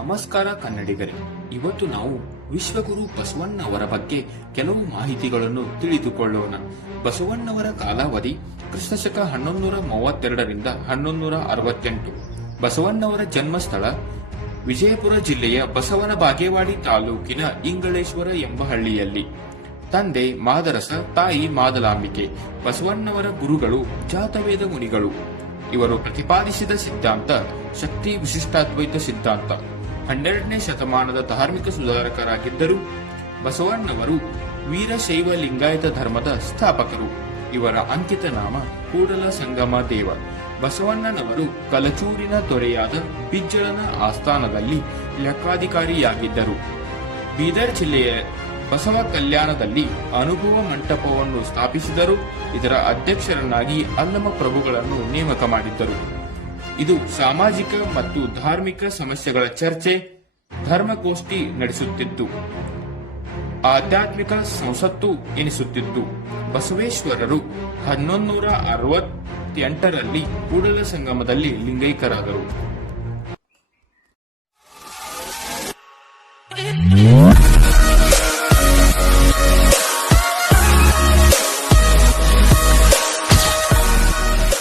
ನಮಸ್ಕಾರ ಕನ್ನಡಿಗರೇ, ಇವತ್ತು ನಾವು ವಿಶ್ವಗುರು ಬಸವಣ್ಣವರ ಬಗ್ಗೆ ಕೆಲವು ಮಾಹಿತಿಗಳನ್ನು ತಿಳಿದುಕೊಳ್ಳೋಣ. ಬಸವಣ್ಣವರ ಕಾಲಾವಧಿ ಕ್ರಿಸ್ತಶಕ 1132ರಿಂದ 1168. ಬಸವಣ್ಣವರ ಜನ್ಮಸ್ಥಳ ವಿಜಯಪುರ ಜಿಲ್ಲೆಯ ಬಸವನ ಬಾಗೇವಾಡಿ ತಾಲೂಕಿನ ಇಂಗಳೇಶ್ವರ ಎಂಬ ಹಳ್ಳಿಯಲ್ಲಿ. ತಂದೆ ಮಾದರಸ, ತಾಯಿ ಮಾದಲಾಂಬಿಕೆ. ಬಸವಣ್ಣವರ ಗುರುಗಳು ಜಾತವೇದ ಮುನಿಗಳು. ಇವರು ಪ್ರತಿಪಾದಿಸಿದ ಸಿದ್ಧಾಂತ ಶಕ್ತಿ ವಿಶಿಷ್ಟಾದ್ವೈತ ಸಿದ್ಧಾಂತ. 12ನೇ ಶತಮಾನದ ಧಾರ್ಮಿಕ ಸುಧಾರಕರಾಗಿದ್ದರು. ಬಸವಣ್ಣವರು ವೀರಶೈವ ಲಿಂಗಾಯತ ಧರ್ಮದ ಸ್ಥಾಪಕರು. ಇವರ ಅಂಕಿತ ನಾಮ ಕೂಡಲ ಸಂಗಮ ದೇವ. ಬಸವಣ್ಣನವರು ಕಲಚೂರಿನ ದೊರೆಯಾದ ಬಿಜ್ಜಳನ ಆಸ್ಥಾನದಲ್ಲಿ ಲೆಕ್ಕಾಧಿಕಾರಿಯಾಗಿದ್ದರು. ಬೀದರ್ ಜಿಲ್ಲೆಯ ಬಸವ ಕಲ್ಯಾಣದಲ್ಲಿ ಅನುಭವ ಮಂಟಪವನ್ನು ಸ್ಥಾಪಿಸಿದರು. ಇದರ ಅಧ್ಯಕ್ಷರನ್ನಾಗಿ ಅಲ್ಲಮ ಪ್ರಭುಗಳನ್ನು ನೇಮಕ ಮಾಡಿದ್ದರು. ಇದು ಸಾಮಾಜಿಕ ಮತ್ತು ಧಾರ್ಮಿಕ ಸಮಸ್ಯೆಗಳ ಚರ್ಚೆ, ಧರ್ಮಗೋಷ್ಠಿ ನಡೆಸುತ್ತಿದ್ದು, ಆಧ್ಯಾತ್ಮಿಕ ಸಂಸತ್ತು ಎನಿಸುತ್ತಿದ್ದು. ಬಸವೇಶ್ವರರು 1168ರಲ್ಲಿ ಕೂಡಲ ಸಂಗಮದಲ್ಲಿ ಲಿಂಗೈಕ್ಯರಾದರು.